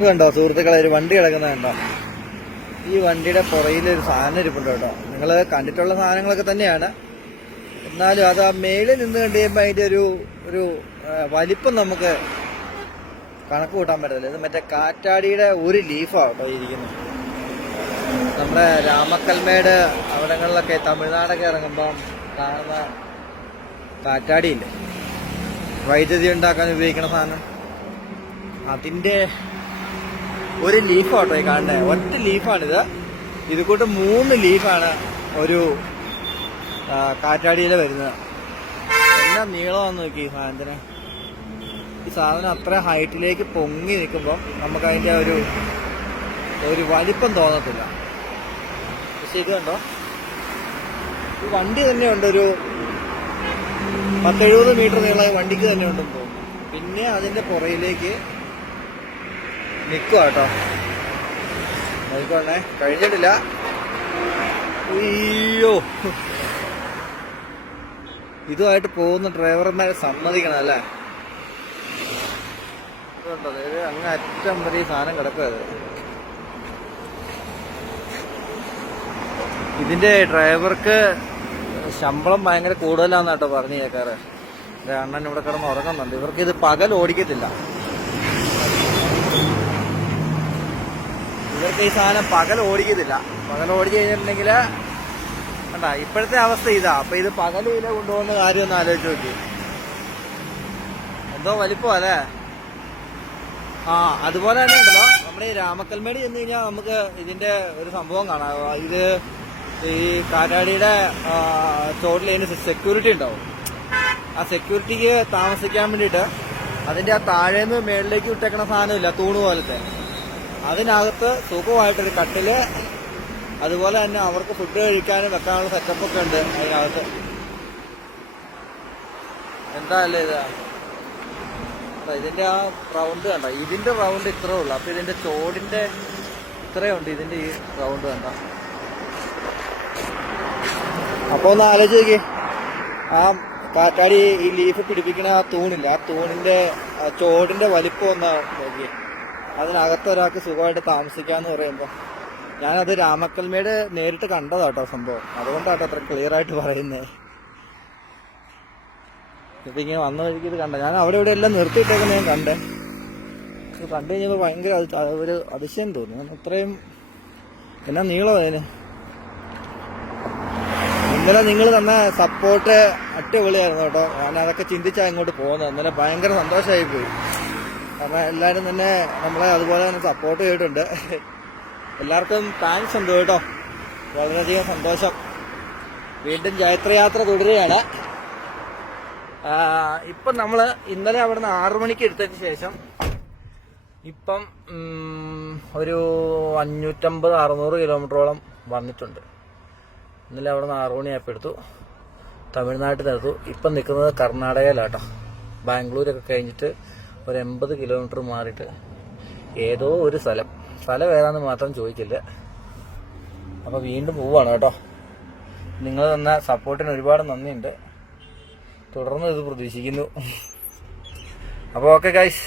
ഇത് കണ്ടോ സുഹൃത്തുക്കളെ, ഒരു വണ്ടി കിടക്കുന്നത് കണ്ടോ? ഈ വണ്ടിയുടെ പുറയിലൊരു സാധനം ഇരിപ്പുണ്ട് കേട്ടോ. നിങ്ങൾ കണ്ടിട്ടുള്ള സാധനങ്ങളൊക്കെ തന്നെയാണ്, എന്നാലും അത് ആ മേളിൽ നിന്ന് കണ്ടു കഴിയുമ്പോൾ അതിൻ്റെ ഒരു വലിപ്പം നമുക്ക് കണക്ക് കൂട്ടാൻ പറ്റത്തില്ല. ഇത് മറ്റേ കാറ്റാടിയുടെ ഒരു ലീഫാണ് കേട്ടോ ഇരിക്കുന്നത്. നമ്മുടെ രാമക്കൽമേട് അവിടങ്ങളിലൊക്കെ തമിഴ്നാടൊക്കെ ഇറങ്ങുമ്പം കാണുന്ന കാറ്റാടിയില്ലേ, വൈദ്യുതി ഉണ്ടാക്കാൻ ഉപയോഗിക്കുന്ന സാധനം, അതിൻ്റെ ഒരു ലീഫാട്ടോ ഈ കാണുന്നത്. ഒറ്റ ലീഫാണിത്. ഇത് കൂട്ട് 3 ലീഫാണ് ഒരു കാറ്റാടിയിൽ വരുന്നത്. എന്നാ നീളമാണെന്ന് നോക്കി ഈ സാധനത്തിന്. ഈ സാധനം അത്ര ഹൈറ്റിലേക്ക് പൊങ്ങി നിൽക്കുമ്പോൾ നമുക്ക് അതിൻ്റെ ഒരു വലിപ്പം തോന്നത്തില്ല. പക്ഷെ ഇത് കണ്ടോ, ഈ വണ്ടി തന്നെയുണ്ട്, ഒരു 10-70 മീറ്റർ നീളം ഈ വണ്ടിക്ക് തന്നെ ഉണ്ടെന്ന് തോന്നുന്നു. പിന്നെ അതിൻ്റെ പുറയിലേക്ക് നിൽക്കുക കേട്ടോ. നോക്കിക്കോണേ, കഴിഞ്ഞിട്ടില്ല. അയ്യോ, ഇതുമായിട്ട് പോകുന്ന ഡ്രൈവർമാരെ സമ്മതിക്കണം അല്ലേ. ഇതുണ്ടോ, അങ്ങ് അറ്റം വരെ ഈ സാധനം കിടക്കുക. ഇതിന്റെ ഡ്രൈവർക്ക് ശമ്പളം ഭയങ്കര കൂടുതലാന്ന് കേട്ടോ പറഞ്ഞു കേൾക്കാറ്. അണ്ണൻ ഇവിടെ കിടന്ന് ഉറങ്ങുന്നുണ്ട്. ഇവർക്ക് ഇത് പകൽ ഓടിക്കത്തില്ല. ഇവർക്ക് ഈ സാധനം പകൽ ഓടിക്കത്തില്ല. പകൽ ഓടിച്ചു കഴിഞ്ഞിട്ടുണ്ടെങ്കിൽ കണ്ട ഇപ്പോഴത്തെ അവസ്ഥ ഇതാ. അപ്പൊ ഇത് പകലില കൊണ്ടുപോകുന്ന കാര്യം ഒന്ന് ആലോചിച്ച് നോക്കി. എന്തോ വലിപ്പം അല്ലേ. അതുപോലെ തന്നെ ഉണ്ടല്ലോ, നമ്മുടെ ഈ രാമക്കൽമേട് ചെന്ന് കഴിഞ്ഞാൽ നമുക്ക് ഇതിന്റെ ഒരു സംഭവം കാണാം. ഇത് ഈ കാറ്റാടിയുടെ ചോട്ടിൽ സെക്യൂരിറ്റി ഉണ്ടാവും. ആ സെക്യൂരിറ്റിക്ക് താമസിക്കാൻ വേണ്ടിയിട്ട് അതിന്റെ ആ താഴേന്ന് മേളിലേക്ക് വിട്ടേക്കണ സാധനമില്ല, തൂണ് പോലത്തെ, അതിനകത്ത് സുഖമായിട്ടൊരു കട്ടില്, അതുപോലെ തന്നെ അവർക്ക് ഫുഡ് കഴിക്കാനും വെക്കാനുള്ള സെറ്റപ്പൊക്കെ ഉണ്ട് അതിനകത്ത്. എന്താ അല്ലേ ഇത്. ഇതിന്റെ ആ റൗണ്ട് കണ്ട, ഇതിന്റെ റൗണ്ട് ഇത്രേ ഉള്ളു. അപ്പൊ ഇതിന്റെ ചോടിന്റെ ഇത്രയുണ്ട് ഇതിന്റെ ഈ റൗണ്ട് കണ്ട. അപ്പൊ ഒന്ന് ആലോചിച്ച് നോക്കി, ആ കാറ്റാടി ഈ ലീഫ് പിടിപ്പിക്കണ ആ തൂണില്ല, ആ തൂണിന്റെ ചോടിന്റെ വലിപ്പം ഒന്ന് നോക്കി. അതിനകത്ത് ഒരാൾക്ക് സുഖമായിട്ട് താമസിക്കാന്ന് പറയുമ്പോ, ഞാനത് രാമക്കൽമേട് നേരിട്ട് കണ്ടതാട്ടോ സംഭവം. അതുകൊണ്ടാട്ടോ അത്ര ക്ലിയർ ആയിട്ട് പറയുന്നേ. ഇപ്പൊ ഇങ്ങനെ വന്ന വഴിക്ക് ഇത് കണ്ട, ഞാൻ അവിടെ ഇവിടെ എല്ലാം നിർത്തിയിട്ടേക്കുന്ന ഞാൻ കണ്ടേ. ഇത് കണ്ടു കഴിഞ്ഞപ്പോൾ ഭയങ്കര ഒരു അതിശയം തോന്നി. അത്രയും എന്നാ നീളം അതിന്. ഇന്നലെ നിങ്ങൾ തന്ന സപ്പോർട്ട് അടിപൊളിയായിരുന്നു കേട്ടോ. ഞാൻ അതൊക്കെ ചിന്തിച്ചാ ഇങ്ങോട്ട് പോകുന്നത്. ഇന്നലെ ഭയങ്കര സന്തോഷമായി പോയി. കാരണം എല്ലാവരും തന്നെ നമ്മളെ അതുപോലെ തന്നെ സപ്പോർട്ട് ചെയ്തിട്ടുണ്ട്. എല്ലാവർക്കും താങ്ക്സ് ഉണ്ട് കേട്ടോ. വളരെയധികം സന്തോഷം. വീണ്ടും ജൈത്രയാത്ര തുടരുകയാണ്. ഇപ്പം നമ്മൾ ഇന്നലെ അവിടുന്ന് 6 മണിക്ക് എടുത്തതിന് ശേഷം ഇപ്പം ഒരു 550-600 കിലോമീറ്ററോളം വന്നിട്ടുണ്ട്. ഇന്നലെ അവിടുന്ന് 6 മണിയായപ്പോൾ എടുത്തു, തമിഴ്നാട്ടിൽ എടുത്തു. ഇപ്പം നിൽക്കുന്നത് കർണാടകയിലാട്ടോ. ബാംഗ്ലൂരൊക്കെ കഴിഞ്ഞിട്ട് ഒരു 80 കിലോമീറ്റർ മാറിയിട്ട് ഏതോ ഒരു സ്ഥലം ഏതാണെന്ന് മാത്രം ചോദിക്കില്ല. അപ്പോൾ വീണ്ടും പോവാണ് കേട്ടോ. നിങ്ങൾ തന്ന സപ്പോർട്ടിന് ഒരുപാട് നന്ദിയുണ്ട്. തുടർന്ന് ഇത് പ്രതീക്ഷിക്കുന്നു. അപ്പോൾ ഓക്കെ ഗൈസ്.